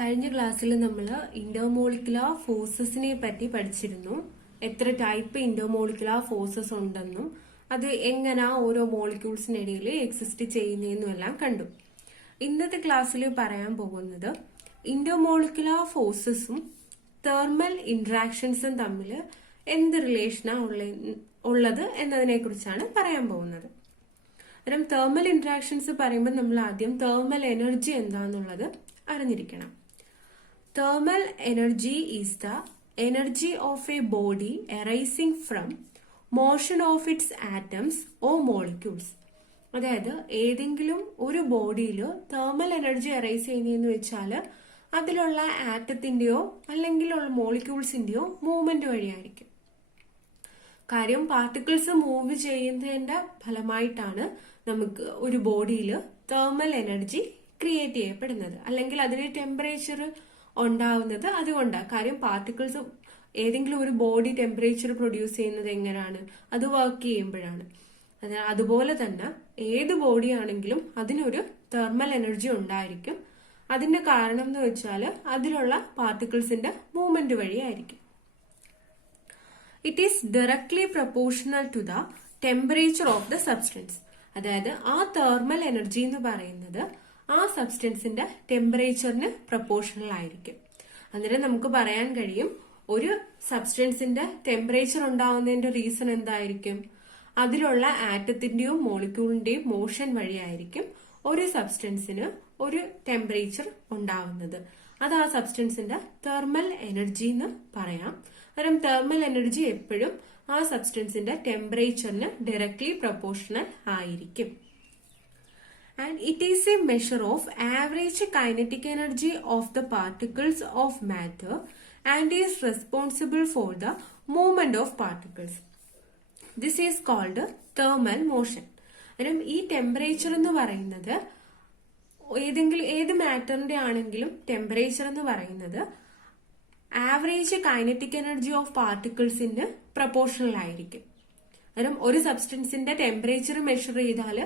കഴിഞ്ഞ ക്ലാസ്സിൽ നമ്മൾ ഇന്റർമോളിക്കുലർ ഫോഴ്സസിനെ പറ്റി പഠിച്ചിരുന്നു. എത്ര ടൈപ്പ് ഇന്റർമോളിക്കുലർ ഫോഴ്സസ് ഉണ്ടെന്നും അത് എങ്ങനെ ഓരോ മോളിക്യൂൾസിനിടയിൽ എക്സിസ്റ്റ് ചെയ്യുന്നതെന്നും എല്ലാം കണ്ടു. ഇന്നത്തെ ക്ലാസ്സിൽ പറയാൻ പോകുന്നത് ഇന്റർമോളിക്കുലർ ഫോഴ്സസും തെർമൽ ഇന്ററാക്ഷൻസും തമ്മിൽ എന്ത് റിലേഷനാ ഉള്ളത് എന്നതിനെ കുറിച്ചാണ് പറയാൻ പോകുന്നത്. അന്നേരം തെർമൽ ഇന്ററാക്ഷൻസ് പറയുമ്പോൾ നമ്മൾ ആദ്യം തെർമൽ എനർജി എന്താന്നുള്ളത് അറിഞ്ഞിരിക്കണം. Thermal energy is the energy of a body arising from motion of its atoms or molecules. അതായത് ഏതെങ്കിലും ഒരു ബോഡിയിൽ തെർമൽ എനർജി അറൈസ് ചെയ്യുന്നതെന്ന് വെച്ചാൽ അതിലുള്ള ആറ്റത്തിന്റെയോ അല്ലെങ്കിൽ മോളിക്യൂൾസിന്റെയോ മൂവ്മെന്റ് വഴിയായിരിക്കും. കാര്യം പാർട്ടിക്കിൾസ് മൂവ് ചെയ്യുന്നതിന്റെ ഫലമായിട്ടാണ് നമുക്ക് ഒരു ബോഡിയിൽ തെർമൽ എനർജി ക്രിയേറ്റ് ചെയ്യപ്പെടുന്നത്, അല്ലെങ്കിൽ അതിന് ടെമ്പറേച്ചർ ഉണ്ടാവുന്നത് അതുകൊണ്ടാണ്. കാര്യം പാർട്ടിക്കിൾസ് ഏതെങ്കിലും ഒരു ബോഡി ടെമ്പറേച്ചർ പ്രൊഡ്യൂസ് ചെയ്യുന്നത് എങ്ങനെയാണ്, അത് വർക്ക് ചെയ്യുമ്പോഴാണ്. അതുപോലെ തന്നെ ഏത് ബോഡി ആണെങ്കിലും അതിനൊരു തെർമൽ എനർജി ഉണ്ടായിരിക്കും. അതിന്റെ കാരണം എന്ന് വെച്ചാൽ അതിലുള്ള പാർട്ടിക്കിൾസിന്റെ മൂവ്മെന്റ് വഴിയായിരിക്കും. It is directly proportional to the temperature of the substance. അതായത് ആ തെർമൽ എനർജി എന്ന് പറയുന്നത് ആ സബ്സ്റ്റൻസിന്റെ ടെമ്പറേച്ചറിന് പ്രൊപ്പോർഷണൽ ആയിരിക്കും. അന്നേരം നമുക്ക് പറയാൻ കഴിയും ഒരു സബ്സ്റ്റൻസിന്റെ ടെമ്പറേച്ചർ ഉണ്ടാവുന്നതിന്റെ റീസൺ എന്തായിരിക്കും? അതിലുള്ള ആറ്റത്തിന്റെയോ മോളിക്യൂളിന്റെയോ മോഷൻ വഴിയായിരിക്കും ഒരു സബ്സ്റ്റൻസിന് ഒരു ടെമ്പറേച്ചർ ഉണ്ടാവുന്നത്. അത് ആ സബ്സ്റ്റൻസിന്റെ തെർമൽ എനർജി എന്ന് പറയാം. കാരണം തെർമൽ എനർജി എപ്പോഴും ആ സബ്സ്റ്റൻസിന്റെ ടെമ്പറേച്ചറിന് ഡയറക്ട്ലി പ്രൊപ്പോർഷണൽ ആയിരിക്കും. And it is a measure of average kinetic energy of the particles of matter and is responsible for the movement of particles. This is called thermal motion. ഈ temperature എന്ന് പറയുന്നത് ഏത് മാറ്ററിന്റെ ആണെങ്കിലും temperature എന്ന് പറയുന്നത് average kinetic energy of പാർട്ടിക്കിൾസിന് proportional ആയിരിക്കും. കാരണം ഒരു സബ്സ്റ്റൻസിന്റെ ടെമ്പറേച്ചർ മെഷർ ചെയ്താൽ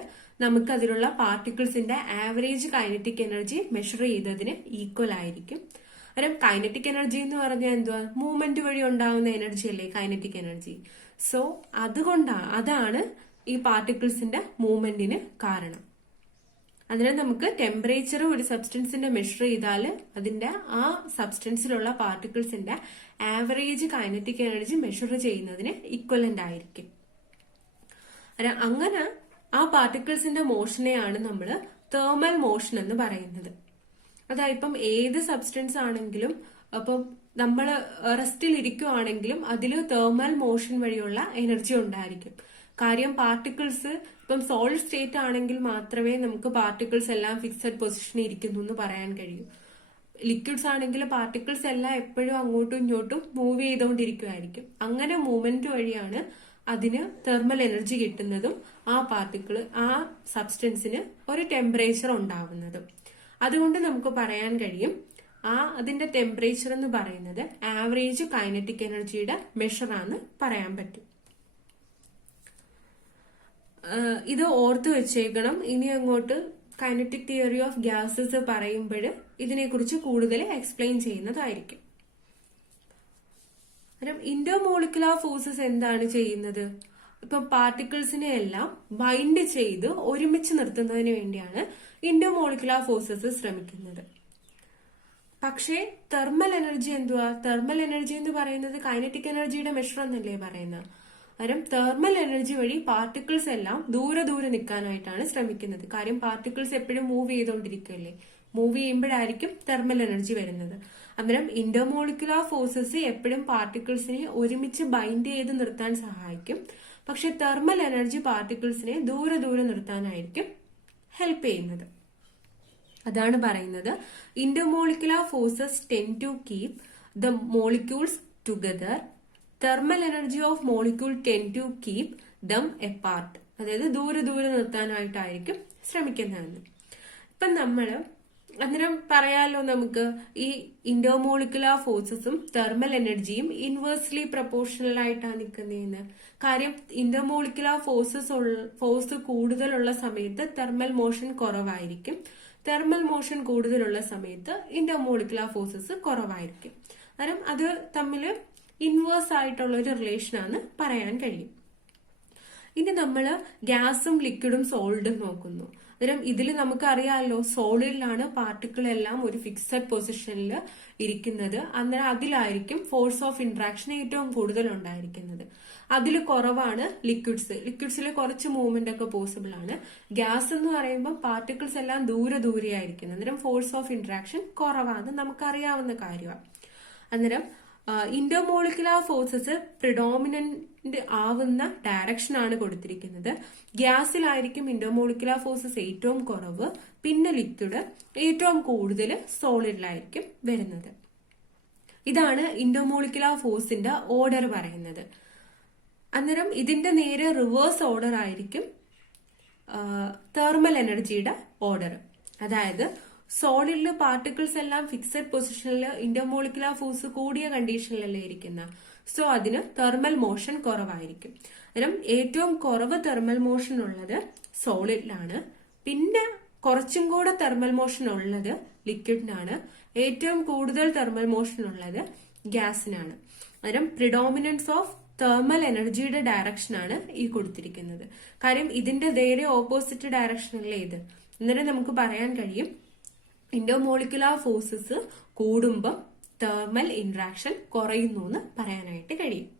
നമുക്ക് അതിലുള്ള പാർട്ടിക്കിൾസിന്റെ ആവറേജ് കൈനറ്റിക് എനർജി മെഷർ ചെയ്തതിന് ഈക്വൽ ആയിരിക്കും. കാരണം കൈനറ്റിക് എനർജി എന്ന് പറഞ്ഞാൽ എന്തുവാ? മൂവ്മെന്റ് വഴി ഉണ്ടാവുന്ന എനർജി അല്ലേ കൈനറ്റിക് എനർജി. സോ അതാണ് ഈ പാർട്ടിക്കിൾസിന്റെ മൂവ്മെന്റിന് കാരണം. അതിനാൽ നമുക്ക് ടെമ്പറേച്ചർ ഒരു സബ്സ്റ്റൻസിന്റെ മെഷർ ചെയ്താൽ അതിന്റെ ആ സബ്സ്റ്റൻസിലുള്ള പാർട്ടിക്കിൾസിന്റെ ആവറേജ് കൈനറ്റിക് എനർജി മെഷർ ചെയ്യുന്നതിന് ഈക്വലന്റ് ആയിരിക്കും. അങ്ങനെ ആ പാർട്ടിക്കിൾസിന്റെ മോഷനെയാണ് നമ്മൾ തെർമൽ മോഷൻ എന്ന് പറയുന്നത്. അതായിപ്പം ഏത് സബ്സ്റ്റൻസ് ആണെങ്കിലും അപ്പം നമ്മൾ റെസ്റ്റിൽ ഇരിക്കുവാണെങ്കിലും അതിൽ തെർമൽ മോഷൻ വഴിയുള്ള എനർജി ഉണ്ടായിരിക്കും. കാര്യം പാർട്ടിക്കിൾസ് ഇപ്പം സോളിഡ് സ്റ്റേറ്റ് ആണെങ്കിൽ മാത്രമേ നമുക്ക് പാർട്ടിക്കിൾസ് എല്ലാം ഫിക്സഡ് പൊസിഷനിൽ ഇരിക്കുന്നു എന്ന് പറയാൻ കഴിയൂ. ലിക്വിഡ്സ് ആണെങ്കിൽ പാർട്ടിക്കിൾസ് എല്ലാം എപ്പോഴും അങ്ങോട്ടും ഇങ്ങോട്ടും മൂവ് ചെയ്തുകൊണ്ടിരിക്കുമായിരിക്കും. അങ്ങനെ മൂവ്മെന്റ് വഴിയാണ് അതിന് തെർമൽ എനർജി കിട്ടുന്നതും ആ സബ്സ്റ്റൻസിന് ഒരു ടെമ്പറേച്ചർ ഉണ്ടാവുന്നതും. അതുകൊണ്ട് നമുക്ക് പറയാൻ കഴിയും അതിന്റെ ടെമ്പറേച്ചർ എന്ന് പറയുന്നത് ആവറേജ് കൈനറ്റിക് എനർജിയുടെ മെഷറാന്ന് പറയാൻ പറ്റും. ഇത് ഓർത്ത് വെച്ചേക്കണം. ഇനി അങ്ങോട്ട് കൈനറ്റിക് തിയറി ഓഫ് ഗ്യാസസ് പറയുമ്പോൾ ഇതിനെക്കുറിച്ച് കൂടുതൽ എക്സ്പ്ലെയിൻ ചെയ്യുന്നതായിരിക്കും. ഇന്റർമോളിക്കുലർ ഫോഴ്സസ് എന്താണ് ചെയ്യുന്നത്? ഇപ്പൊ പാർട്ടിക്കിൾസിനെ എല്ലാം ബൈൻഡ് ചെയ്ത് ഒരുമിച്ച് നിർത്തുന്നതിന് വേണ്ടിയാണ് ഇന്റർമോളിക്കുലർ ഫോഴ്സസ് ശ്രമിക്കുന്നത്. പക്ഷേ തെർമൽ എനർജി എന്തുവാ? തെർമൽ എനർജി എന്ന് പറയുന്നത് കൈനറ്റിക് എനർജിയുടെ മെഷർ എന്നല്ലേ പറയുന്നത്. കാരണം തെർമൽ എനർജി വഴി പാർട്ടിക്കിൾസ് എല്ലാം ദൂരെ നിൽക്കാനായിട്ടാണ് ശ്രമിക്കുന്നത്. കാര്യം പാർട്ടിക്കിൾസ് എപ്പോഴും മൂവ് ചെയ്തുകൊണ്ടിരിക്കുകയല്ലേ. മൂവ് ചെയ്യുമ്പോഴായിരിക്കും തെർമൽ എനർജി വരുന്നത്. അന്നേരം ഇന്റർമോളിക്കുലർ ഫോഴ്സസ് എപ്പോഴും പാർട്ടിക്കിൾസിനെ ഒരുമിച്ച് ബൈൻഡ് ചെയ്ത് നിർത്താൻ സഹായിക്കും. പക്ഷെ തെർമൽ എനർജി പാർട്ടിക്കിൾസിനെ ദൂരെ നിർത്താനായിരിക്കും ഹെൽപ്പ് ചെയ്യുന്നത്. അതാണ് പറയുന്നത് intermolecular forces tend to keep the molecules together. Thermal energy of molecule tend to keep them apart. അതായത് ദൂരെ നിർത്താനായിട്ടായിരിക്കും ശ്രമിക്കുന്നതെന്ന്. ഇപ്പം അന്നേരം പറയാലോ നമുക്ക് ഈ ഇന്റർമോളിക്കുലർ ഫോഴ്സസും തെർമൽ എനർജിയും ഇൻവേഴ്സ്ലി പ്രൊപ്പോർഷണൽ ആയിട്ടാണ് നിൽക്കുന്നതെന്ന്. കാര്യം ഇന്റർമോളിക്കുലർ ഫോഴ്സ് കൂടുതലുള്ള സമയത്ത് തെർമൽ മോഷൻ കുറവായിരിക്കും. തെർമൽ മോഷൻ കൂടുതലുള്ള സമയത്ത് ഇന്റർമോളിക്കുലർ ഫോഴ്സസ് കുറവായിരിക്കും. കാരണം അത് തമ്മിൽ ഇൻവേഴ്സ് ആയിട്ടുള്ള ഒരു റിലേഷനാണ് പറയാൻ കഴിയും. ഇനി നമ്മൾ ഗ്യാസും ലിക്വിഡും സോളിഡും നോക്കുന്നു. അന്നേരം ഇതിൽ നമുക്കറിയാമല്ലോ, സോളിഡിലാണ് പാർട്ടിക്കിൾ എല്ലാം ഒരു ഫിക്സഡ് പൊസിഷനിൽ ഇരിക്കുന്നത്. അന്നേരം അതിലായിരിക്കും ഫോഴ്സ് ഓഫ് ഇന്ററാക്ഷൻ ഏറ്റവും കൂടുതൽ ഉണ്ടായിരിക്കുന്നത്. അതിൽ കുറവാണ് ലിക്വിഡ്സിൽ കുറച്ച് മൂവ്മെന്റ് ഒക്കെ പോസിബിൾ ആണ്. ഗ്യാസ് എന്ന് പറയുമ്പോൾ പാർട്ടിക്കിൾസ് എല്ലാം ദൂരെയായിരിക്കുന്നത്. അന്നേരം ഫോഴ്സ് ഓഫ് ഇന്ററാക്ഷൻ കുറവാണ്, നമുക്കറിയാവുന്ന കാര്യമാണ്. അന്നേരം ഇന്റർമോളിക്കുലർ ഫോഴ്സസ് പ്രിഡോമിനന്റ് ആവുന്ന ഡയറക്ഷൻ ആണ് കൊടുത്തിരിക്കുന്നത്. ഗ്യാസിലായിരിക്കും ഇന്റർമോളിക്കുലർ ഫോഴ്സസ് ഏറ്റവും കുറവ്, പിന്നെ ലിക്വിഡ്, ഏറ്റവും കൂടുതൽ സോളിഡിലായിരിക്കും വരുന്നത്. ഇതാണ് ഇന്റർമോളിക്കുലർ ഫോഴ്സിന്റെ ഓർഡർ പറയുന്നത്. അന്നേരം ഇതിന്റെ നേരെ റിവേഴ്സ് ഓർഡർ ആയിരിക്കും തെർമൽ എനർജിയുടെ ഓർഡർ. അതായത് സോളിഡില് പാർട്ടിക്കിൾസ് എല്ലാം ഫിക്സഡ് പൊസിഷനിൽ ഇന്റർമോളിക്കുലർ ഫോഴ്സ് കൂടിയ കണ്ടീഷനിലല്ലേ ഇരിക്കുന്ന. സോ അതിന് തെർമൽ മോഷൻ കുറവായിരിക്കും. അന്നേരം ഏറ്റവും കുറവ് തെർമൽ മോഷൻ ഉള്ളത് സോളിഡിലാണ്. പിന്നെ കുറച്ചും കൂടെ തെർമൽ മോഷൻ ഉള്ളത് ലിക്വിഡിനാണ്. ഏറ്റവും കൂടുതൽ തെർമൽ മോഷൻ ഉള്ളത് ഗ്യാസിനാണ്. അന്നേരം പ്രിഡോമിനൻസ് ഓഫ് തെർമൽ എനർജിയുടെ ഡയറക്ഷനാണ് ഈ കൊടുത്തിരിക്കുന്നത്. കാര്യം ഇതിന്റെ നേരെ ഓപ്പോസിറ്റ് ഡയറക്ഷനല്ലേ ഇത്. അന്നേരം നമുക്ക് പറയാൻ കഴിയും ഇന്റർമോളിക്കുലർ ഫോഴ്സസ് കൂടുമ്പോൾ തെർമൽ ഇന്ററാക്ഷൻ കുറയുന്നു എന്ന് പറയാനായിട്ട് കഴിയും.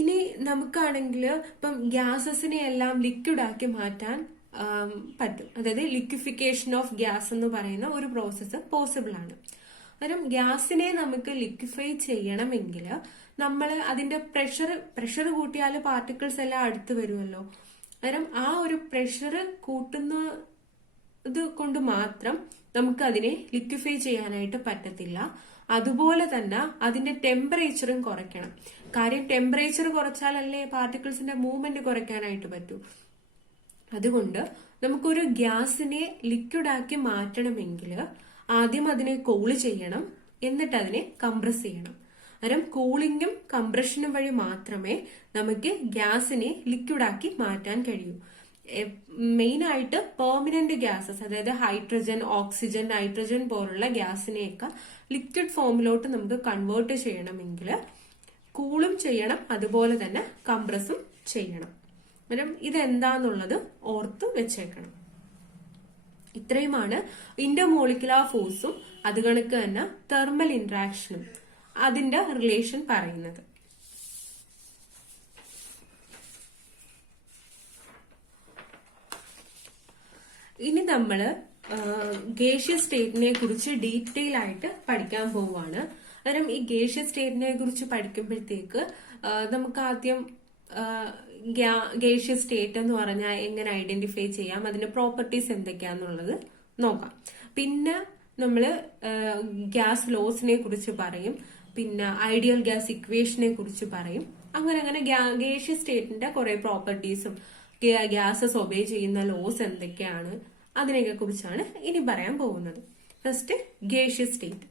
ഇനി നമുക്കാണെങ്കിൽ ഇപ്പം ഗ്യാസസിനെ എല്ലാം ലിക്വിഡ് ആക്കി മാറ്റാൻ പറ്റും. അതായത് ലിക്വിഫിക്കേഷൻ ഓഫ് ഗ്യാസ് എന്ന് പറയുന്ന ഒരു പ്രോസസ്സ് പോസിബിൾ ആണ്. അന്നേരം ഗ്യാസിനെ നമുക്ക് ലിക്വിഫൈ ചെയ്യണമെങ്കിൽ നമ്മൾ അതിന്റെ പ്രഷർ കൂട്ടിയാൽ പാർട്ടിക്കിൾസ് എല്ലാം അടുത്ത് വരുമല്ലോ. അന്നേരം ആ ഒരു പ്രഷർ കൂട്ടുന്ന ഇത് കൊണ്ട് മാത്രം നമുക്ക് അതിനെ ലിക്വിഫൈ ചെയ്യാനായിട്ട് പറ്റത്തില്ല. അതുപോലെ തന്നെ അതിന്റെ ടെമ്പറേച്ചറും കുറയ്ക്കണം. കാര്യം ടെമ്പറേച്ചർ കുറച്ചാലല്ലേ പാർട്ടിക്കിൾസിന്റെ മൂവ്മെന്റ് കുറയ്ക്കാനായിട്ട് പറ്റൂ. അതുകൊണ്ട് നമുക്കൊരു ഗ്യാസിനെ ലിക്വിഡ് ആക്കി മാറ്റണമെങ്കിൽ ആദ്യം അതിനെ കൂള് ചെയ്യണം, എന്നിട്ട് അതിനെ കംപ്രസ് ചെയ്യണം. അന്നേരം കൂളിംഗും കംപ്രഷനും വഴി മാത്രമേ നമുക്ക് ഗ്യാസിനെ ലിക്വിഡ് ആക്കി മാറ്റാൻ കഴിയൂ. മെയിൻ ആയിട്ട് പെർമനന്റ് ഗ്യാസസ്, അതായത് ഹൈഡ്രജൻ, ഓക്സിജൻ, നൈട്രജൻ പോലുള്ള ഗ്യാസിനെയൊക്കെ ലിക്വിഡ് ഫോമിലോട്ട് നമുക്ക് കൺവേർട്ട് ചെയ്യണമെങ്കിൽ കൂളും ചെയ്യണം, അതുപോലെ തന്നെ കംപ്രസും ചെയ്യണം. അന്നേരം ഇതെന്താന്നുള്ളത് ഓർത്ത് വെച്ചേക്കണം. ഇത്രയുമാണ് ഇന്റർമോളിക്കുലർ ഫോഴ്സും അത് കണക്ക് തന്നെ തെർമൽ ഇന്ററാക്ഷനും അതിന്റെ റിലേഷൻ പറയുന്നത്. ഇനി നമ്മള് ഗേഷ്യസ് സ്റ്റേറ്റിനെ കുറിച്ച് ഡീറ്റെയിൽ ആയിട്ട് പഠിക്കാൻ പോവുകയാണ്. അന്നേരം ഈ ഗേഷ്യസ് സ്റ്റേറ്റിനെ കുറിച്ച് പഠിക്കുമ്പോഴത്തേക്ക് നമുക്ക് ആദ്യം ഗേഷ്യസ് സ്റ്റേറ്റ് എന്ന് പറഞ്ഞാൽ എങ്ങനെ ഐഡന്റിഫൈ ചെയ്യാം, അതിന്റെ പ്രോപ്പർട്ടീസ് എന്തൊക്കെയാന്നുള്ളത് നോക്കാം. പിന്നെ നമ്മള് ഗ്യാസ് ലോസിനെ കുറിച്ച് പറയും, പിന്നെ ഐഡിയൽ ഗ്യാസ് ഇക്വേഷനെ കുറിച്ച് പറയും. അങ്ങനെ ഗേഷ്യസ് സ്റ്റേറ്റിന്റെ കുറെ പ്രോപ്പർട്ടീസും ഗ്യാസസ് ഒബേ ചെയ്യുന്ന ലോസ് എന്തൊക്കെയാണ് അതിനെയൊക്കെ കുറിച്ചാണ് ഇനി പറയാൻ പോകുന്നത്. First gaseous state.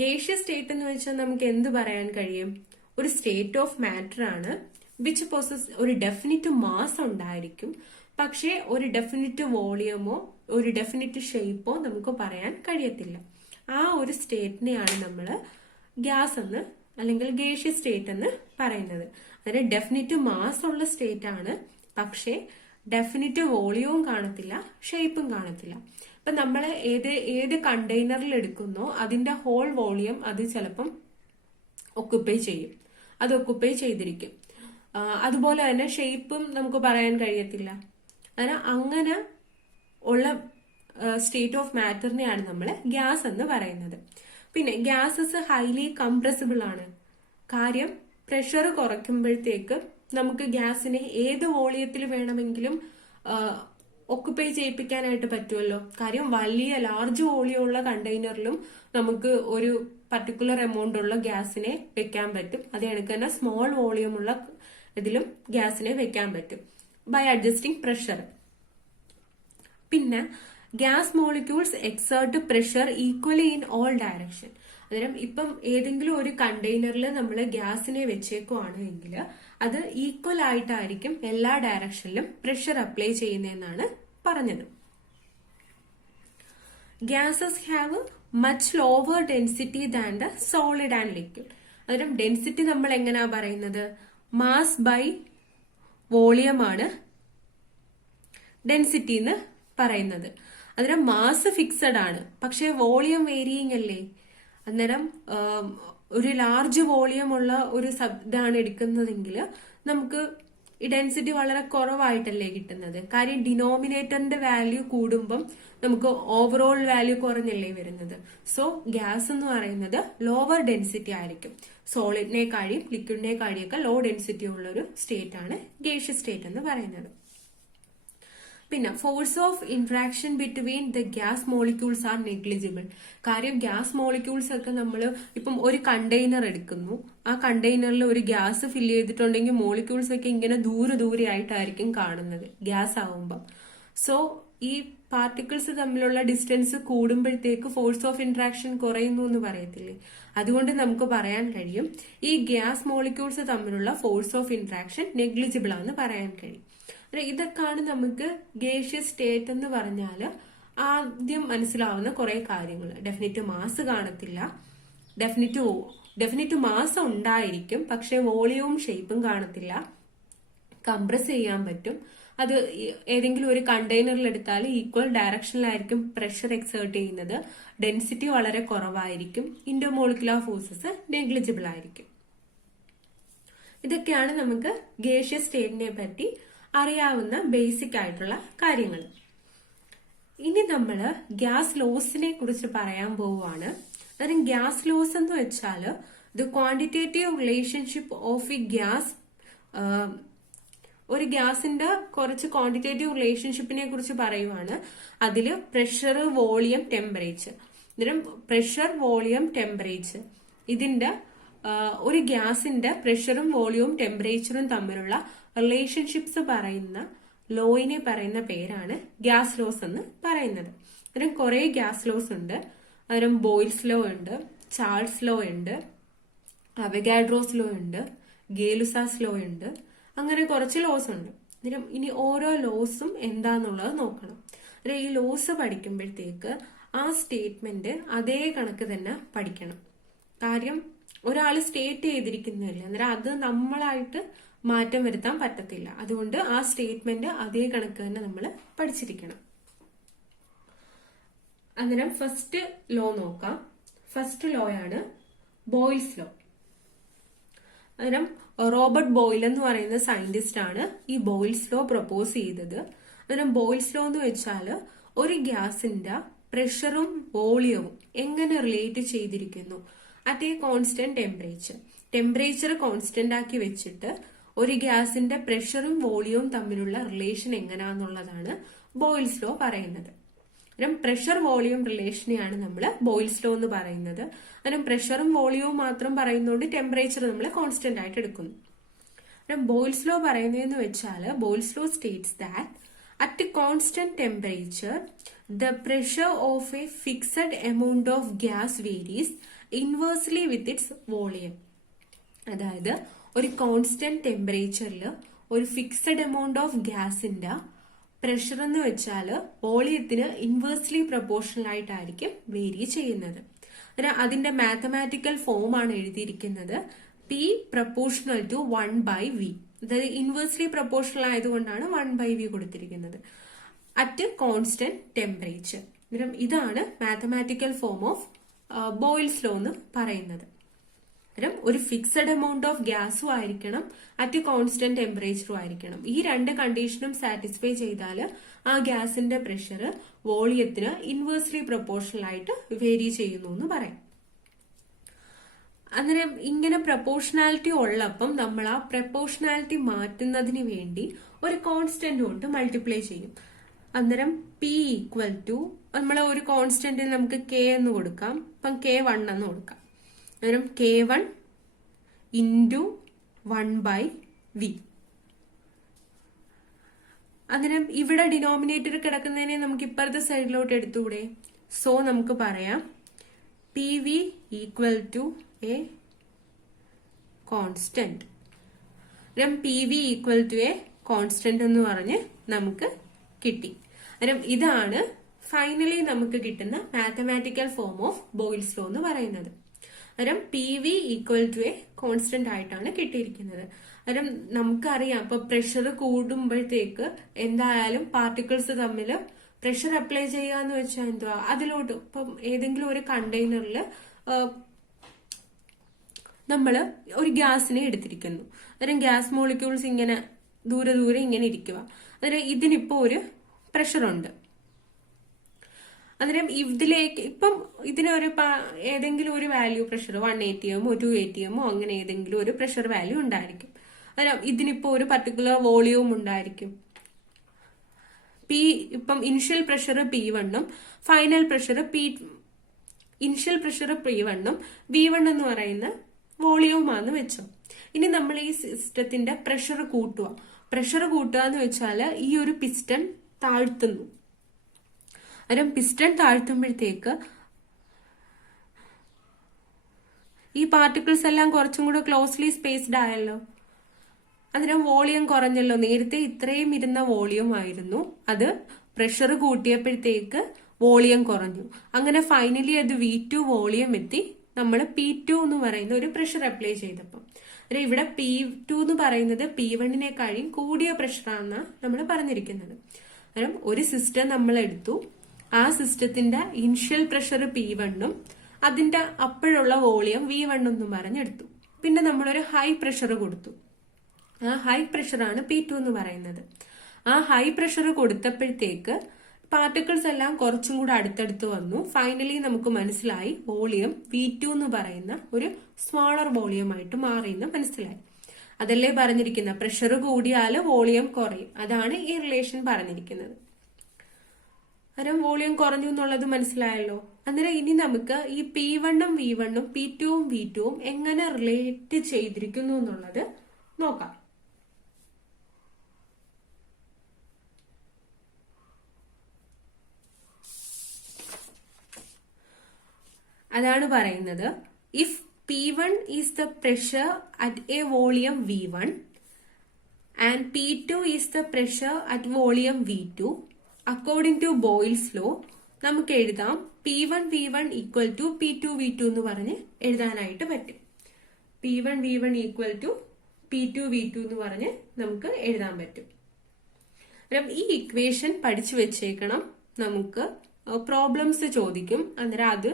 Gaseous state എന്ന് വെച്ചാൽ നമുക്ക് എന്ത് പറയാൻ കഴിയും? ഒരു സ്റ്റേറ്റ് ഓഫ് മാറ്റർ ആണ് വിച്ച് പോസസ് ഒരു ഡെഫിനിറ്റ് മാസ് ഉണ്ടായിരിക്കും, പക്ഷേ ഒരു ഡെഫിനിറ്റ് വോളിയമോ ഒരു ഡെഫിനിറ്റ് ഷേപ്പോ നമുക്ക് പറയാൻ കഴിയത്തില്ല. ആ ഒരു സ്റ്റേറ്റിനെയാണ് നമ്മൾ ഗ്യാസ് എന്ന് അല്ലെങ്കിൽ ഗേഷ്യസ് സ്റ്റേറ്റ് എന്ന് പറയുന്നത്. അതായത് ഡെഫിനിറ്റ് മാസ് ഉള്ള സ്റ്റേറ്റ് ആണ്, പക്ഷേ ഡെഫിനിറ്റ് വോളിയവും കാണത്തില്ല, ഷേപ്പും കാണത്തില്ല. ഇപ്പൊ നമ്മൾ ഏത് കണ്ടെയ്നറിൽ എടുക്കുന്നോ അതിന്റെ ഹോൾ വോളിയം അത് ചിലപ്പം ഒക്കുപ്പൈ ചെയ്യും, അത് ഒക്കുപ്പൈ ചെയ്തിരിക്കും. അതുപോലെ തന്നെ ഷേപ്പും നമുക്ക് പറയാൻ കഴിയത്തില്ല. അങ്ങനെ ഉള്ള സ്റ്റേറ്റ് ഓഫ് മാറ്ററിനെയാണ് നമ്മൾ ഗ്യാസ് എന്ന് പറയുന്നത്. പിന്നെ ഗ്യാസസ് ഹൈലി കംപ്രസിബിൾ ആണ്. കാര്യം പ്രഷർ കുറയ്ക്കുമ്പോഴത്തേക്ക് നമുക്ക് ഗ്യാസിനെ ഏത് വോളിയത്തിൽ വേണമെങ്കിലും ഒക്കുപ്പൈ ചെയ്യിപ്പിക്കാനായിട്ട് പറ്റുമല്ലോ. കാര്യം വലിയ ലാർജ് വോളിയം ഉള്ള കണ്ടെയ്നറിലും നമുക്ക് ഒരു പർട്ടിക്കുലർ എമൗണ്ട് ഉള്ള ഗ്യാസിനെ വെക്കാൻ പറ്റും. അത് കണക്ക് തന്നെ സ്മോൾ വോളിയം ഉള്ള ഇതിലും ഗ്യാസിനെ വെക്കാൻ പറ്റും ബൈ അഡ്ജസ്റ്റിംഗ് പ്രഷർ. പിന്നെ gas molecules exert pressure equally in all direction. അന്നേരം ഇപ്പം ഏതെങ്കിലും ഒരു കണ്ടെയ്നറിൽ നമ്മൾ ഗ്യാസിനെ വെച്ചേക്കുവാണെങ്കിൽ അത് ഈക്വൽ ആയിട്ടായിരിക്കും എല്ലാ ഡയറക്ഷനിലും പ്രഷർ അപ്ലൈ ചെയ്യുന്നതെന്നാണ് പറഞ്ഞത്. Gases have much lower density than the solid and liquid. അന്നേരം ഡെൻസിറ്റി നമ്മൾ എങ്ങനെയാ പറയുന്നത്? മാസ് ബൈ വോളിയം ആണ് ഡെൻസിറ്റി എന്ന് പറയുന്നത്. അന്നേരം മാസ് ഫിക്സഡ് ആണ്, പക്ഷെ വോളിയം വേരിയിങ് അല്ലേ. അന്നേരം ഒരു ലാർജ് വോളിയം ഉള്ള ഒരു ഇതാണ് എടുക്കുന്നതെങ്കിൽ നമുക്ക് ഈ ഡെൻസിറ്റി വളരെ കുറവായിട്ടല്ലേ കിട്ടുന്നത്. കാര്യം ഡിനോമിനേറ്ററിന്റെ വാല്യൂ കൂടുമ്പം നമുക്ക് ഓവറോൾ വാല്യൂ കുറഞ്ഞല്ലേ വരുന്നത്. സോ ഗ്യാസ് എന്ന് പറയുന്നത് ലോവർ ഡെൻസിറ്റി ആയിരിക്കും. സോളിഡിനെക്കാളും ലിക്വിഡിനെക്കാളിയൊക്കെ ലോ ഡെൻസിറ്റി ഉള്ള ഒരു സ്റ്റേറ്റ് ആണ് ഗേഷ്യസ് സ്റ്റേറ്റ് എന്ന് പറയുന്നത്. പിന്നെ force of interaction between the gas molecules R negligible. കാര്യം ഗ്യാസ് മോളിക്യൂൾസ് ഒക്കെ നമ്മൾ ഇപ്പം ഒരു കണ്ടെയ്നർ എടുക്കുന്നു, ആ കണ്ടെയ്നറിൽ ഒരു ഗ്യാസ് ഫില്ല് ചെയ്തിട്ടുണ്ടെങ്കിൽ മോളിക്യൂൾസ് ഒക്കെ ഇങ്ങനെ ദൂരെ ആയിട്ടായിരിക്കും കാണുന്നത് ഗ്യാസ് ആവുമ്പം. സോ ഈ പാർട്ടിക്കിൾസ് തമ്മിലുള്ള ഡിസ്റ്റൻസ് കൂടുമ്പോഴത്തേക്ക് ഫോഴ്സ് ഓഫ് ഇന്ററാക്ഷൻ കുറയുന്നു എന്ന് പറയത്തില്ലേ. അതുകൊണ്ട് നമുക്ക് പറയാൻ കഴിയും ഈ ഗ്യാസ് മോളിക്യൂൾസ് തമ്മിലുള്ള ഫോഴ്സ് ഓഫ് ഇന്ററാക്ഷൻ നെഗ്ലിജിബിൾ ആണെന്ന് പറയാൻ കഴിയും. ഇതൊക്കെയാണ് നമുക്ക് ഗേഷ്യസ് സ്റ്റേറ്റ് എന്ന് പറഞ്ഞാൽ ആദ്യം മനസ്സിലാവുന്ന കുറെ കാര്യങ്ങൾ. ഡെഫിനിറ്റ് മാസ് കാണത്തില്ല, ഡെഫിനിറ്റ് മാസ് ഉണ്ടായിരിക്കും, പക്ഷെ വോളിയവും ഷേപ്പും കാണത്തില്ല. കംപ്രസ് ചെയ്യാൻ പറ്റും, അത് ഏതെങ്കിലും ഒരു കണ്ടെയ്നറിൽ എടുത്താൽ ഈക്വൽ ഡയറക്ഷനിലായിരിക്കും പ്രഷർ എക്സേർട്ട് ചെയ്യുന്നത്. ഡെൻസിറ്റി വളരെ കുറവായിരിക്കും. ഇന്റർമോളിക്കുലർ ഫോഴ്സസ് നെഗ്ലിജിബിൾ ആയിരിക്കും. ഇതൊക്കെയാണ് നമുക്ക് ഗേഷ്യസ് സ്റ്റേറ്റിനെ പറ്റി അറിയാവുന്ന ബേസിക് ആയിട്ടുള്ള കാര്യങ്ങൾ. ഇനി നമ്മൾ ഗ്യാസ് ലോസിനെ കുറിച്ച് പറയാൻ പോവുകയാണ്. അതായത് ഗ്യാസ് ലോസ് എന്ന് വെച്ചാൽ the quantitative relationship of a gas. ഒരു ഗ്യാസിന്റെ കുറച്ച് ക്വാണ്ടിറ്റേറ്റീവ് റിലേഷൻഷിപ്പിനെ കുറിച്ച് പറയുവാണ്. അതിൽ പ്രഷർ, വോളിയം, ടെമ്പറേച്ചർ. അന്നേരം പ്രഷർ, വോളിയം, ടെമ്പറേച്ചർ ഇതിന്റെ ഒരു ഗ്യാസിന്റെ പ്രഷറും വോളിയവും ടെമ്പറേച്ചറും തമ്മിലുള്ള റിലേഷൻഷിപ്സ് പറയുന്ന ലോയിനെ പറയുന്ന പേരാണ് ഗ്യാസ് ലോസ് എന്ന് പറയുന്നത്. അന്നേരം കുറെ ഗ്യാസ് ലോസ് ഉണ്ട്. അന്നേരം ബോയിൽസ് ലോ ഉണ്ട്, ചാൾസ് ലോ ഉണ്ട്, അവഗാഡ്രോസ് ലോ ഉണ്ട്, ഗേലുസാസ് ലോ ഉണ്ട്. അങ്ങനെ കുറച്ച് ലോസ് ഉണ്ട്. അന്നേരം ഇനി ഓരോ ലോസും എന്താന്നുള്ളത് നോക്കണം. അന്നേരം ഈ ലോസ് പഠിക്കുമ്പോഴത്തേക്ക് ആ സ്റ്റേറ്റ്മെന്റ് അതേ കണക്ക് തന്നെ പഠിക്കണം. കാര്യം ഒരാൾ സ്റ്റേറ്റ് ചെയ്തിരിക്കുന്നില്ല, അന്നേരം അത് നമ്മളായിട്ട് മാറ്റം വരുത്താൻ പറ്റത്തില്ല. അതുകൊണ്ട് ആ സ്റ്റേറ്റ്മെന്റ് അതേ കണക്ക് തന്നെ നമ്മൾ പഠിച്ചിരിക്കണം. അന്നേരം ഫസ്റ്റ് ലോ നോക്കാം. ഫസ്റ്റ് ലോ ആണ് ബോയിൽസ് ലോ. അന്നേരം റോബർട്ട് ബോയിൽ എന്ന് പറയുന്ന സയന്റിസ്റ്റ് ആണ് ഈ ബോയിൽസ് ലോ പ്രപ്പോസ് ചെയ്തത്. അന്നേരം ബോയിൽസ് ലോ എന്ന് വെച്ചാൽ ഒരു ഗ്യാസിന്റെ പ്രഷറും വോളിയവും എങ്ങനെ റിലേറ്റ് ചെയ്തിരിക്കുന്നു at A constant temperature. Temperature constant ആക്കി വെച്ചിട്ട് ഒരു ഗ്യാസിന്റെ പ്രഷറും വോളിയവും തമ്മിലുള്ള റിലേഷൻ എങ്ങനെയാന്നുള്ളതാണ് ബോയിൽസ് ലോ പറയുന്നത്. അന്നേരം പ്രഷർ വോളിയം റിലേഷനെയാണ് നമ്മൾ ബോയിൽസ് ലോ എന്ന് പറയുന്നത്. അന്നേരം പ്രഷറും വോളിയവും മാത്രം പറയുന്നതുകൊണ്ട് ടെമ്പറേച്ചർ നമ്മൾ കോൺസ്റ്റന്റ് ആയിട്ട് എടുക്കുന്നു. അന്നേരം ബോയിൽസ് ലോ പറയുന്നതെന്ന് വെച്ചാൽ boils law States that at constant temperature the pressure of A fixed amount of gas varies inversely with its volume. അതായത് ഒരു കോൺസ്റ്റന്റ് ടെമ്പറേച്ചറിൽ ഒരു ഫിക്സഡ് എമൗണ്ട് ഓഫ് ഗ്യാസിന്റെ പ്രഷർ എന്ന് വെച്ചാൽ വോളിയത്തിന് ഇൻവേഴ്സ്ലി പ്രൊപ്പോർഷണൽ ആയിട്ടായിരിക്കും വേരി ചെയ്യുന്നത്. അതിന്റെ മാത്തമാറ്റിക്കൽ ഫോം ആണ് എഴുതിയിരിക്കുന്നത് P പ്രൊപ്പോർഷണൽ ടു 1/V. അതായത് ഇൻവേഴ്സ്ലി പ്രൊപ്പോർഷണൽ ആയതുകൊണ്ടാണ് 1/V കൊടുത്തിരിക്കുന്നത് അറ്റ് കോൺസ്റ്റന്റ് ടെമ്പറേച്ചർ. ഇതാണ് mathematical form of Boyle's law എന്ന് പറയുന്നത്. ഒരു ഫിക്സഡ് എമൗണ്ട് ഓഫ് ഗ്യാസും ആയിരിക്കണം, അറ്റ് കോൺസ്റ്റന്റ് ടെമ്പറേച്ചറും ആയിരിക്കണം. ഈ രണ്ട് കണ്ടീഷനും സാറ്റിസ്ഫൈ ചെയ്താൽ ആ ഗ്യാസിന്റെ പ്രഷർ വോളിയത്തിന് ഇൻവേഴ്സ്ലി പ്രൊപ്പോർഷണൽ ആയിട്ട് വേരി ചെയ്യുന്നു എന്ന് പറയാം. അന്നേരം ഇങ്ങനെ പ്രൊപ്പോർഷണാലിറ്റി ഉള്ളപ്പം നമ്മൾ ആ പ്രൊപ്പോർഷണാലിറ്റി മാറ്റുന്നതിന് വേണ്ടി ഒരു കോൺസ്റ്റന്റ് കൊണ്ട് മൾട്ടിപ്ലൈ ചെയ്യും. അന്നേരം P ഈക്വൽ ടു നമ്മളെ ഒരു കോൺസ്റ്റന്റിൽ നമുക്ക് K എന്ന് കൊടുക്കാം. അപ്പം K1 എന്ന് കൊടുക്കാം. അന്നേരം K1 ഇൻറ്റു 1/V. അന്നേരം ഇവിടെ ഡിനോമിനേറ്റർ കിടക്കുന്നതിനെ നമുക്ക് ഇപ്പുറത്തെ സൈഡിലോട്ട് എടുത്തുകൂടെ? സോ നമുക്ക് പറയാം PV equal to a constant. PV equal to a constant എന്ന് പറഞ്ഞ് നമുക്ക് കിട്ടി. അന്നേരം ഇതാണ് ഫൈനലി നമുക്ക് കിട്ടുന്ന mathematical form of Boyle's law എന്ന് പറയുന്നത്. അന്നേരം P V equal to a constant ആയിട്ടാണ് കിട്ടിയിരിക്കുന്നത്. അന്നേരം നമുക്കറിയാം ഇപ്പൊ പ്രഷർ കൂടുമ്പോഴത്തേക്ക് എന്തായാലും പാർട്ടിക്കിൾസ് തമ്മിൽ പ്രഷർ അപ്ലൈ ചെയ്യാന്ന് വെച്ചാൽ എന്തുവാ, അതിലോട്ട് ഇപ്പം ഏതെങ്കിലും ഒരു കണ്ടെയ്നറിൽ നമ്മൾ ഒരു ഗ്യാസിനെ എടുത്തിരിക്കുന്നു. അന്നേരം ഗ്യാസ് മോളിക്യൂൾസ് ഇങ്ങനെ ദൂരെ ദൂരെ ഇങ്ങനെ ഇരിക്കുക. അന്നേരം ഇതിനിപ്പോ ഒരു പ്രഷറുണ്ട്. അന്നേരം ഇതിലേക്ക് ഇപ്പം ഇതിനൊരു ഏതെങ്കിലും ഒരു വാല്യൂ പ്രഷർ 180 280 അങ്ങനെ ഏതെങ്കിലും ഒരു പ്രഷർ വാല്യൂ ഉണ്ടായിരിക്കും. അന്നേരം ഇതിനിപ്പോ ഒരു പർട്ടിക്കുലർ വോളിയവും ഉണ്ടായിരിക്കും. ഇപ്പം initial pressure P1 final pressure initial pressure P1 V1 എന്ന് പറയുന്ന വോളിയവുമാണെന്ന് വെച്ചോ. ഇനി നമ്മൾ ഈ സിസ്റ്റത്തിന്റെ പ്രഷർ കൂട്ടുക. പ്രഷർ കൂട്ടുക എന്ന് വെച്ചാൽ ഈ ഒരു പിസ്റ്റൺ താഴ്ത്തുന്നു. അന്നേരം പിസ്റ്റൺ താഴ്ത്തുമ്പോഴത്തേക്ക് ഈ പാർട്ടിക്കിൾസ് എല്ലാം കുറച്ചും കൂടെ ക്ലോസ്ലി സ്പേസ്ഡ് ആയല്ലോ. അന്നേരം വോളിയം കുറഞ്ഞല്ലോ. നേരത്തെ ഇത്രയും ഇരുന്ന വോളിയം ആയിരുന്നു, അത് പ്രഷർ കൂട്ടിയപ്പോഴത്തേക്ക് വോളിയം കുറഞ്ഞു. അങ്ങനെ ഫൈനലി അത് V2 വോളിയം എത്തി. നമ്മൾ P2 എന്ന് പറയുന്ന ഒരു പ്രഷർ അപ്ലൈ ചെയ്തപ്പോൾ ഇവിടെ P2 എന്ന് പറയുന്നത് P1-നേക്കാളും കൂടിയ പ്രഷറാണെന്നാണ് നമ്മൾ പറഞ്ഞിരിക്കുന്നത്. അന്നേരം ഒരു സിസ്റ്റം നമ്മൾ എടുത്തു. ആ സിസ്റ്റത്തിന്റെ ഇനിഷ്യൽ പ്രഷർ P1 അതിന്റെ അപ്പോഴുള്ള വോളിയം V1 എന്നും പറഞ്ഞെടുത്തു. പിന്നെ നമ്മളൊരു ഹൈ പ്രഷർ കൊടുത്തു. ആ ഹൈ പ്രഷറാണ് P2 എന്ന് പറയുന്നത്. ആ ഹൈ പ്രഷർ കൊടുത്തപ്പോഴത്തേക്ക് പാർട്ടിക്കിൾസ് എല്ലാം കുറച്ചും കൂടെ അടുത്തടുത്ത് വന്നു. ഫൈനലി നമുക്ക് മനസ്സിലായി വോളിയം V2 എന്ന് പറയുന്ന ഒരു സ്മോളർ വോളിയം ആയിട്ട് മാറിയെന്ന് മനസ്സിലായി. അതല്ലേ പറഞ്ഞിരിക്കുന്ന പ്രഷർ കൂടിയാല് വോളിയം കുറയും. അതാണ് ഈ റിലേഷൻ പറഞ്ഞിരിക്കുന്നത്. അന്നേരം വോളിയം കുറഞ്ഞു എന്നുള്ളത് മനസ്സിലായല്ലോ. അന്നേരം ഇനി നമുക്ക് ഈ P1 V1 P2 V2 എങ്ങനെ റിലേറ്റ് ചെയ്തിരിക്കുന്നു എന്നുള്ളത് നോക്കാം. അതാണ് പറയുന്നത്, if P1 is the pressure at a volume V1 and P2 is the pressure at volume V2, according to Boyle's law നമുക്ക് എഴുതാം P1 V1 equal to P2 V2 എന്ന് പറഞ്ഞ് എഴുതാനായിട്ട് പറ്റും. P1 V1 equal to P2 V2 എന്ന് പറഞ്ഞ് നമുക്ക് എഴുതാൻ പറ്റും. ഈ ഇക്വേഷൻ പഠിച്ചു വെച്ചേക്കണം. നമുക്ക് പ്രോബ്ലംസ് ചോദിക്കും, അന്നേരം അത്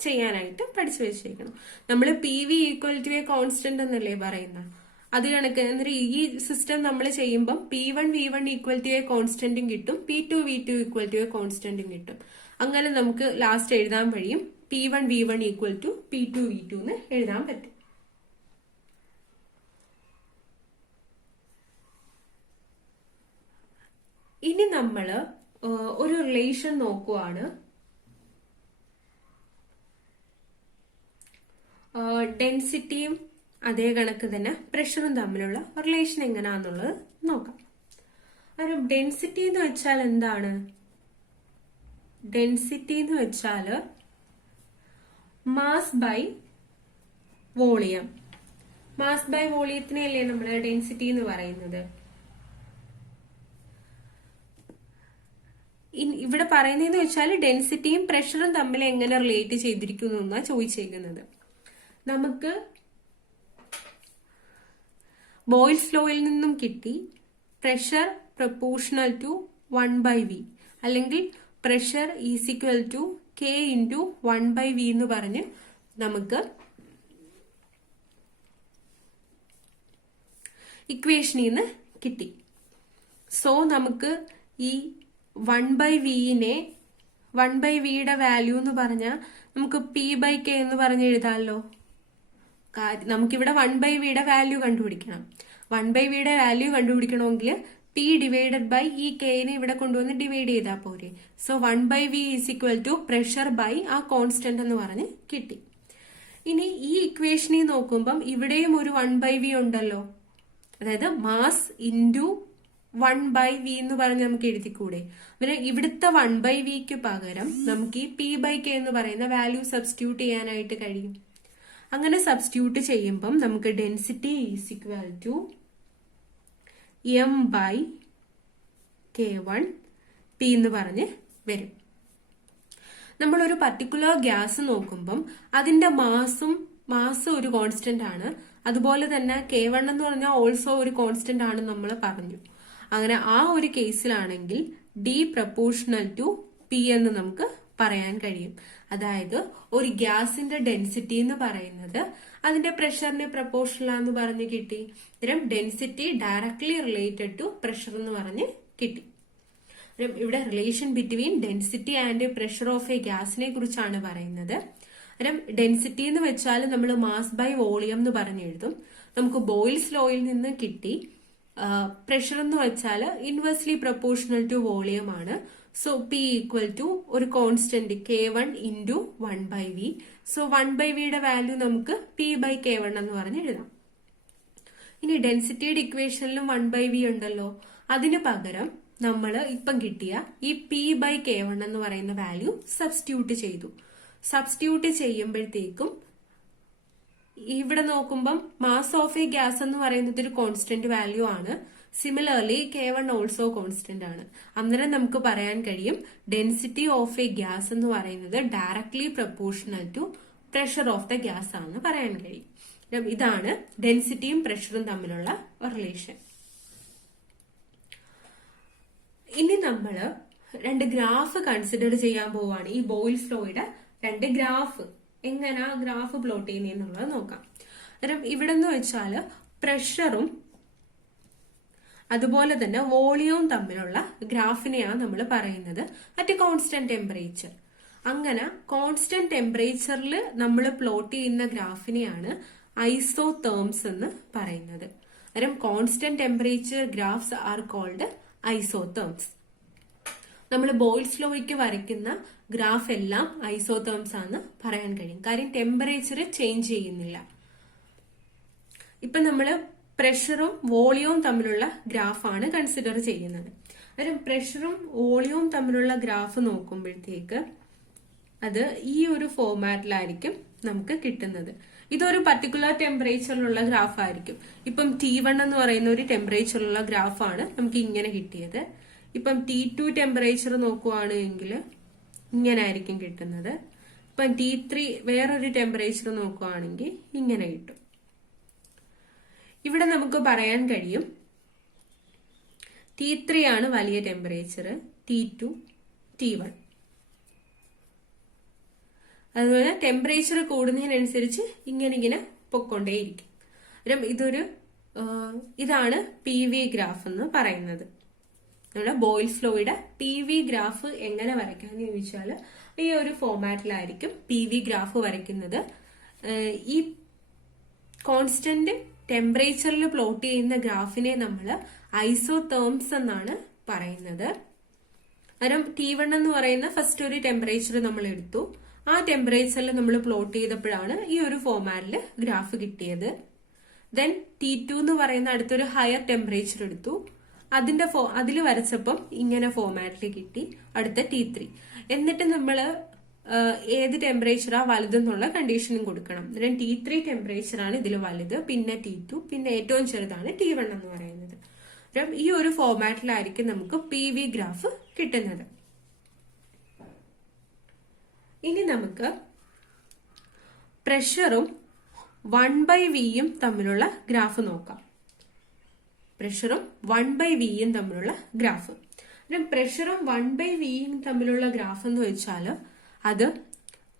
ചെയ്യാനായിട്ട് പഠിച്ചു വെച്ചേക്കണം. നമ്മൾ PV equal to a constant എന്നല്ലേ പറയുന്നത്. അത് കണക്ക് അന്നേരം ഈ സിസ്റ്റം നമ്മൾ ചെയ്യുമ്പം P1 V1 equal to A കോൺസ്റ്റന്റും കിട്ടും, P2 V2 equal to A കോൺസ്റ്റന്റും കിട്ടും. അങ്ങനെ നമുക്ക് ലാസ്റ്റ് എഴുതാൻ കഴിയും P1 V1 equal to P2 V2 എന്ന് എഴുതാൻ പറ്റും. ഇനി നമ്മൾ ഒരു റിലേഷൻ നോക്കുവാണ്. ഡെൻസിറ്റിയും അതേ കണക്ക് തന്നെ പ്രഷറും തമ്മിലുള്ള റിലേഷൻ എങ്ങനെയാന്നുള്ളത് നോക്കാം. കാരണം ഡെൻസിറ്റി എന്ന് വെച്ചാൽ എന്താണ്? ഡെൻസിറ്റി എന്ന് വെച്ചാൽ mass by volume. Mass by വോളിയത്തിനെയല്ലേ നമ്മൾ ഡെൻസിറ്റി എന്ന് പറയുന്നത്. ഇവിടെ പറയുന്നതെന്ന് വെച്ചാൽ ഡെൻസിറ്റിയും പ്രഷറും തമ്മിൽ എങ്ങനെ റിലേറ്റ് ചെയ്തിരിക്കുന്നു എന്നാ ചോദിച്ചേക്കുന്നത്. നമുക്ക് ബോയ്ൽസ് ലോയിൽ നിന്നും കിട്ടി പ്രഷർ പ്രൊപ്പോർഷണൽ ടു 1/v അല്ലെങ്കിൽ pressure is equal to K into 1/v എന്ന് പറഞ്ഞ് നമുക്ക് ഇക്വേഷനിൽ നിന്ന് കിട്ടി. സോ നമുക്ക് ഈ 1/vനെ 1/vയുടെ വാല്യൂ എന്ന് പറഞ്ഞാൽ നമുക്ക് P/K എന്ന് പറഞ്ഞ് എഴുതാമല്ലോ. നമുക്കിവിടെ 1/vയുടെ വാല്യൂ കണ്ടുപിടിക്കണം. 1/vയുടെ വാല്യൂ കണ്ടുപിടിക്കണമെങ്കിൽ P ഡിവൈഡഡ് ബൈ ഈ Kനെ ഇവിടെ കൊണ്ടുവന്ന് ഡിവൈഡ് ചെയ്താൽ പോരെ. So 1/v is equal to pressure by ആ കോൺസ്റ്റന്റ് എന്ന് പറഞ്ഞ് കിട്ടി. ഇനി ഈ ഇക്വേഷനിൽ നോക്കുമ്പം ഇവിടെയും ഒരു 1/v ഉണ്ടല്ലോ. അതായത് മാസ് ഇൻറ്റു 1/v എന്ന് പറഞ്ഞ് നമുക്ക് എഴുതിക്കൂടെ. പിന്നെ ഇവിടുത്തെ 1/vക്ക് പകരം നമുക്ക് ഈ P/K എന്ന് പറയുന്ന വാല്യൂ സബ്സ്റ്റിറ്റ്യൂട്ട് ചെയ്യാനായിട്ട് കഴിയും. അങ്ങനെ സബ്സ്റ്റിറ്റ്യൂട്ട് ചെയ്യുമ്പം നമുക്ക് density is equal to M/K1 P എന്ന് പറഞ്ഞ് വരും. നമ്മൾ ഒരു പർട്ടിക്കുലർ ഗ്യാസ് നോക്കുമ്പം അതിന്റെ മാസ് ഒരു കോൺസ്റ്റന്റ് ആണ്. അതുപോലെ തന്നെ K1 എന്ന് പറഞ്ഞാൽ ഓൾസോ ഒരു കോൺസ്റ്റന്റ് ആണ് നമ്മൾ പറഞ്ഞു. അങ്ങനെ ആ ഒരു കേസിലാണെങ്കിൽ D പ്രപ്പോർഷണൽ ടു P എന്ന് നമുക്ക് പറയാൻ കഴിയും. അതായത് ഒരു ഗ്യാസിന്റെ ഡെൻസിറ്റി എന്ന് പറയുന്നത് അതിന്റെ പ്രഷറിന് പ്രപ്പോർഷണൽ ആണെന്ന് പറഞ്ഞ് കിട്ടി. അന്നേരം density directly related to pressure എന്ന് പറഞ്ഞ് കിട്ടി. ഇവിടെ relation between density and pressure of a ഗ്യാസിനെ കുറിച്ചാണ് പറയുന്നത്. അന്നേരം ഡെൻസിറ്റി എന്ന് വെച്ചാൽ നമ്മൾ മാസ് ബൈ വോളിയം എന്ന് പറഞ്ഞ് എഴുതും. നമുക്ക് ബോയിൽസ് ലോയിൽ നിന്ന് കിട്ടി. പ്രഷർ എന്ന് വെച്ചാൽ ഇൻവേഴ്സ്ലി പ്രപ്പോർഷണൽ ടു വോളിയം ആണ്. സോ P ഈക്വൽ ടു ഒരു constant K1 into 1/V. So 1/Vയുടെ വാല്യൂ നമുക്ക് P/K1 എന്ന് പറഞ്ഞ് എഴുതാം. ഇനി ഡെൻസിറ്റിയുടെ ഇക്വേഷനിലും 1/V ഉണ്ടല്ലോ. അതിന് പകരം നമ്മൾ ഇപ്പം കിട്ടിയ ഈ P/K1 എന്ന് പറയുന്ന വാല്യൂ സബ്സ്റ്റിറ്റ്യൂട്ട് ചെയ്തു. സബ്സ്റ്റിറ്റ്യൂട്ട് ചെയ്യുമ്പോഴത്തേക്കും ഇവിടെ നോക്കുമ്പം മാസ് ഓഫ് എ ഗ്യാസ് എന്ന് പറയുന്നത് ഒരു കോൺസ്റ്റന്റ് വാല്യൂ ആണ്. സിമിലർലി K1 ഓൾസോ കോൺസ്റ്റന്റ് ആണ്. അന്നേരം നമുക്ക് പറയാൻ കഴിയും ഡെൻസിറ്റി ഓഫ് എ ഗ്യാസ് എന്ന് പറയുന്നത് directly proportional to pressure of the gas ആണെന്ന് പറയാൻ കഴിയും. ഇതാണ് ഡെൻസിറ്റിയും പ്രഷറും തമ്മിലുള്ള റിലേഷൻ. ഇനി നമ്മൾ രണ്ട് ഗ്രാഫ് കൺസിഡർ ചെയ്യാൻ പോവാണ്. ഈ ബോയിൽസ് ലോയുടെ രണ്ട് ഗ്രാഫ് എങ്ങനെ ഗ്രാഫ് പ്ലോട്ട് ചെയ്യുന്നതെന്നുള്ളത് നോക്കാം. അന്നേരം ഇവിടെ എന്ന് വെച്ചാല് പ്രഷറും അതുപോലെ തന്നെ വോളിയവും തമ്മിലുള്ള ഗ്രാഫിനെയാണ് നമ്മൾ പറയുന്നത് അറ്റ് കോൺസ്റ്റന്റ് ടെമ്പറേച്ചർ. അങ്ങനെ കോൺസ്റ്റന്റ് ടെമ്പറേച്ചറിൽ നമ്മൾ പ്ലോട്ട് ചെയ്യുന്ന ഗ്രാഫിനെയാണ് ഐസോതേർംസ് എന്ന് പറയുന്നത്. അന്നേരം constant temperature graphs are called isotherms. നമ്മൾ ബോയിൽസ് ലോയ്ക്ക് വരയ്ക്കുന്ന ഗ്രാഫ് എല്ലാം ഐസോതേർംസ് ആണെന്ന് പറയാൻ കഴിയും. കാര്യം ടെമ്പറേച്ചർ ചേഞ്ച് ചെയ്യുന്നില്ല. ഇപ്പൊ നമ്മള് പ്രഷറും വോളിയവും തമ്മിലുള്ള ഗ്രാഫാണ് കൺസിഡർ ചെയ്യുന്നത്. അന്നേരം പ്രഷറും വോളിയവും തമ്മിലുള്ള ഗ്രാഫ് നോക്കുമ്പോഴത്തേക്ക് അത് ഈ ഒരു ഫോർമാറ്റിലായിരിക്കും നമുക്ക് കിട്ടുന്നത്. ഇതൊരു പർട്ടിക്കുലർ ടെമ്പറേച്ചറിലുള്ള ഗ്രാഫ് ആയിരിക്കും. ഇപ്പം T1 എന്ന് പറയുന്ന ഒരു ടെമ്പറേച്ചറിലുള്ള ഗ്രാഫാണ് നമുക്ക് ഇങ്ങനെ കിട്ടിയത്. ഇപ്പം T2 ടെമ്പറേച്ചർ നോക്കുവാണെങ്കിൽ ഇങ്ങനെ ആയിരിക്കും കിട്ടുന്നത്. ഇപ്പം T3 വേറൊരു ടെമ്പറേച്ചർ നോക്കുവാണെങ്കിൽ ഇങ്ങനെ കിട്ടും. ഇവിടെ നമുക്ക് പറയാൻ കഴിയും T3 ആണ് വലിയ ടെമ്പറേച്ചർ, T2, T1. അതുപോലെ ടെമ്പറേച്ചർ കൂടുന്നതിനനുസരിച്ച് ഇങ്ങനെ പൊക്കൊണ്ടേയിരിക്കും. ഇതാണ് PV ഗ്രാഫ് എന്ന് പറയുന്നത്. നമ്മുടെ ബോയിൽസ് ലോയുടെ PV ഗ്രാഫ് എങ്ങനെ വരയ്ക്കാന്ന് ചോദിച്ചാൽ ഈ ഒരു ഫോർമാറ്റിലായിരിക്കും PV ഗ്രാഫ് വരയ്ക്കുന്നത്. ഈ കോൺസ്റ്റന്റ് ടെമ്പറേച്ചറിൽ പ്ലോട്ട് ചെയ്യുന്ന ഗ്രാഫിനെ നമ്മൾ ഐസോതേർംസ് എന്നാണ് പറയുന്നത്. അന്നേരം T1 എന്ന് പറയുന്ന ഫസ്റ്റ് ഒരു ടെമ്പറേച്ചർ നമ്മൾ എടുത്തു. ആ ടെമ്പറേച്ചറിൽ നമ്മൾ പ്ലോട്ട് ചെയ്തപ്പോഴാണ് ഈ ഒരു ഫോർമാറ്റിൽ ഗ്രാഫ് കിട്ടിയത്. ദെൻ T2 എന്ന് പറയുന്ന അടുത്തൊരു ഹയർ ടെമ്പറേച്ചർ എടുത്തു. അതിൽ വരച്ചപ്പം ഇങ്ങനെ ഫോർമാറ്റിൽ കിട്ടി. അടുത്ത T3. എന്നിട്ട് നമ്മൾ ഏത് ടെമ്പറേച്ചറാ വലുതെന്നുള്ള കണ്ടീഷനും കൊടുക്കണം. അന്നേരം T3 ടെമ്പറേച്ചർ ആണ് ഇതിൽ വലുത്, പിന്നെ T2, പിന്നെ ഏറ്റവും ചെറുതാണ് T1 എന്ന് പറയുന്നത്. ഈ ഒരു ഫോർമാറ്റിലായിരിക്കും നമുക്ക് PV ഗ്രാഫ് കിട്ടുന്നത്. ഇനി നമുക്ക് പ്രഷറും 1/Vയും തമ്മിലുള്ള ഗ്രാഫ് നോക്കാം. പ്രഷറും 1/Vയും തമ്മിലുള്ള ഗ്രാഫ്. പ്രഷറും 1/Vയും തമ്മിലുള്ള ഗ്രാഫ് എന്ന് വെച്ചാൽ അത്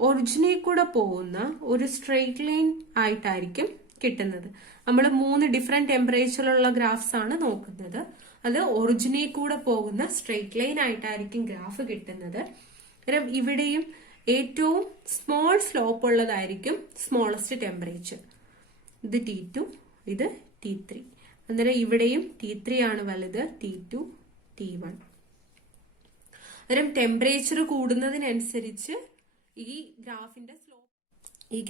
ഒറിജിനിൽ കൂടെ പോകുന്ന ഒരു സ്ട്രെയിറ്റ് ലൈൻ ആയിട്ടായിരിക്കും കിട്ടുന്നത്. നമ്മൾ 3 ഡിഫറെന്റ് ടെമ്പറേച്ചറിലുള്ള ഗ്രാഫ്സ് ആണ് നോക്കുന്നത്. അത് ഒറിജിനിൽ കൂടെ പോകുന്ന സ്ട്രെയിറ്റ് ലൈൻ ആയിട്ടായിരിക്കും ഗ്രാഫ് കിട്ടുന്നത്. ഇവിടെയും ഏറ്റവും സ്മോൾ സ്ലോപ്പ് ഉള്ളതായിരിക്കും സ്മോളസ്റ്റ് ടെമ്പറേച്ചർ. ഇത് T2, ഇത് T3. അന്നേരം ഇവിടെയും T3 ആണ് വലുത്, T2, T1. അന്നേരം ടെമ്പറേച്ചർ കൂടുന്നതിനനുസരിച്ച് ഈ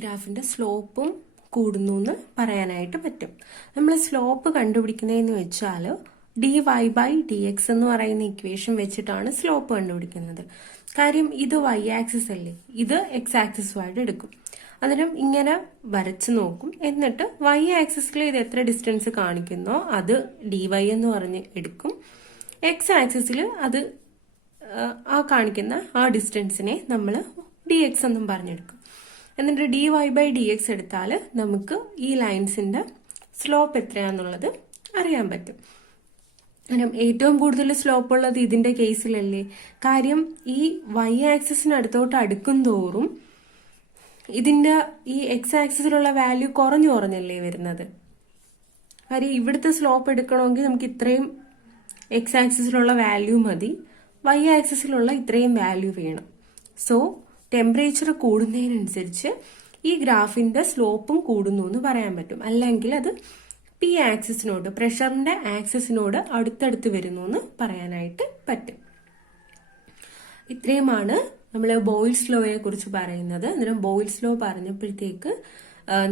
ഗ്രാഫിന്റെ സ്ലോപ്പും കൂടുന്നു എന്ന് പറയാനായിട്ട് പറ്റും. നമ്മൾ സ്ലോപ്പ് കണ്ടുപിടിക്കുന്നതെന്ന് വെച്ചാൽ dy/dx എന്ന് പറയുന്ന ഇക്വേഷൻ വെച്ചിട്ടാണ് സ്ലോപ്പ് കണ്ടുപിടിക്കുന്നത്. കാര്യം ഇത് y ആക്സിസ് അല്ലേ, ഇത് x ആക്സിസുമായിട്ട് എടുക്കും. അന്നേരം ഇങ്ങനെ വരച്ചു നോക്കും. എന്നിട്ട് y ആക്സിസിൽ ഇത് എത്ര ഡിസ്റ്റൻസ് കാണിക്കുന്നോ അത് dy എന്ന് പറഞ്ഞ് എടുക്കും. x ആക്സിസിൽ അത് ആ കാണിക്കുന്ന ആ ഡിസ്റ്റൻസിനെ നമ്മൾ ഡി എക്സ് എന്നും പറഞ്ഞെടുക്കും. എന്നിട്ട് d y by d x എടുത്താൽ നമുക്ക് ഈ ലൈൻസിന്റെ സ്ലോപ്പ് എത്രയാന്നുള്ളത് അറിയാൻ പറ്റും. കാരണം ഏറ്റവും കൂടുതൽ സ്ലോപ്പ് ഉള്ളത് ഇതിന്റെ കേസിലല്ലേ. കാര്യം ഈ വൈ ആക്സിസിനടുത്തോട്ട് അടുക്കും തോറും ഇതിന്റെ ഈ എക്സ് ആക്സിസിലുള്ള വാല്യൂ കുറഞ്ഞു കുറഞ്ഞല്ലേ വരുന്നത്. കാര്യം ഇവിടുത്തെ സ്ലോപ്പ് എടുക്കണമെങ്കിൽ നമുക്ക് ഇത്രയും എക്സ് ആക്സിസിലുള്ള വാല്യൂ മതി, വൈ ആക്സിസിലുള്ള ഇത്രയും വാല്യൂ വേണം. സോ ടെമ്പറേച്ചർ കൂടുന്നതിനനുസരിച്ച് ഈ ഗ്രാഫിന്റെ സ്ലോപ്പും കൂടുന്നു എന്ന് പറയാൻ പറ്റും. അല്ലെങ്കിൽ അത് പി ആക്സിസിനോട്, പ്രഷറിന്റെ ആക്സിസിനോട് അടുത്തടുത്ത് വരുന്നു എന്ന് പറയാനായിട്ട് പറ്റും. ഇത്രയുമാണ് നമ്മൾ ബോയിൽസ് ലോയെ കുറിച്ച് പറയുന്നത്. അന്നേരം ബോയിൽസ് ലോ പറഞ്ഞപ്പോഴത്തേക്ക്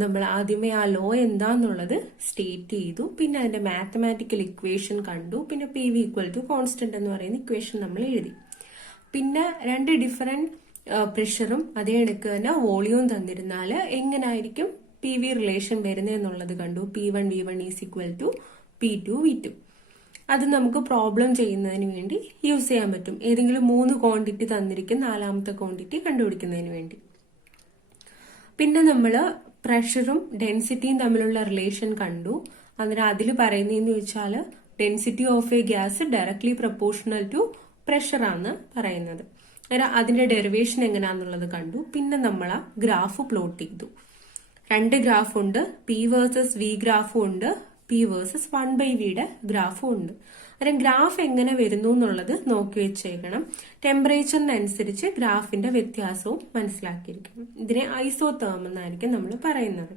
നമ്മൾ ആദ്യമേ ആ ലോ എന്താന്നുള്ളത് സ്റ്റേറ്റ് ചെയ്തു, പിന്നെ അതിന്റെ മാത്തമാറ്റിക്കൽ ഇക്വേഷൻ കണ്ടു, പിന്നെ P V equal to constant എന്ന് പറയുന്ന ഇക്വേഷൻ നമ്മൾ എഴുതി. പിന്നെ രണ്ട് ഡിഫറെന്റ് പ്രഷറും അതേ കണക്ക് തന്നെ വോളിയവും തന്നിരുന്നാൽ എങ്ങനായിരിക്കും പി വി റിലേഷൻ വരുന്നതെന്നുള്ളത് കണ്ടു. P1 V1 is equal to P2 V2. അത് നമുക്ക് പ്രോബ്ലം ചെയ്യുന്നതിന് വേണ്ടി യൂസ് ചെയ്യാൻ പറ്റും. ഏതെങ്കിലും 3 ക്വാണ്ടിറ്റി തന്നിരിക്കും, 4ാമത്തെ ക്വാണ്ടിറ്റി കണ്ടുപിടിക്കുന്നതിന് വേണ്ടി. പിന്നെ നമ്മൾ പ്രഷറും ഡെൻസിറ്റിയും തമ്മിലുള്ള റിലേഷൻ കണ്ടു. അന്നേരം അതിൽ പറയുന്നതെന്ന് വെച്ചാൽ density of a gas directly proportional to pressure ആണ് പറയുന്നത്. അന്നേരം അതിന്റെ ഡെറിവേഷൻ എങ്ങനെയാന്നുള്ളത് കണ്ടു. പിന്നെ നമ്മൾ ആ ഗ്രാഫ് പ്ലോട്ട് ചെയ്തു. 2 ഗ്രാഫ് ഉണ്ട്, പി വേഴ്സസ് വി ഗ്രാഫും ഉണ്ട്, പി വേഴ്സസ് 1/vയുടെ ഗ്രാഫും ഉണ്ട്. അന്നേരം ഗ്രാഫ് എങ്ങനെ വരുന്നു എന്നുള്ളത് നോക്കി വെച്ചേക്കണം. ടെമ്പറേച്ചറിനനുസരിച്ച് ഗ്രാഫിന്റെ വ്യത്യാസവും മനസ്സിലാക്കിയിരിക്കണം. ഇതിനെ ഐസോതേർം എന്നായിരിക്കും നമ്മൾ പറയുന്നത്.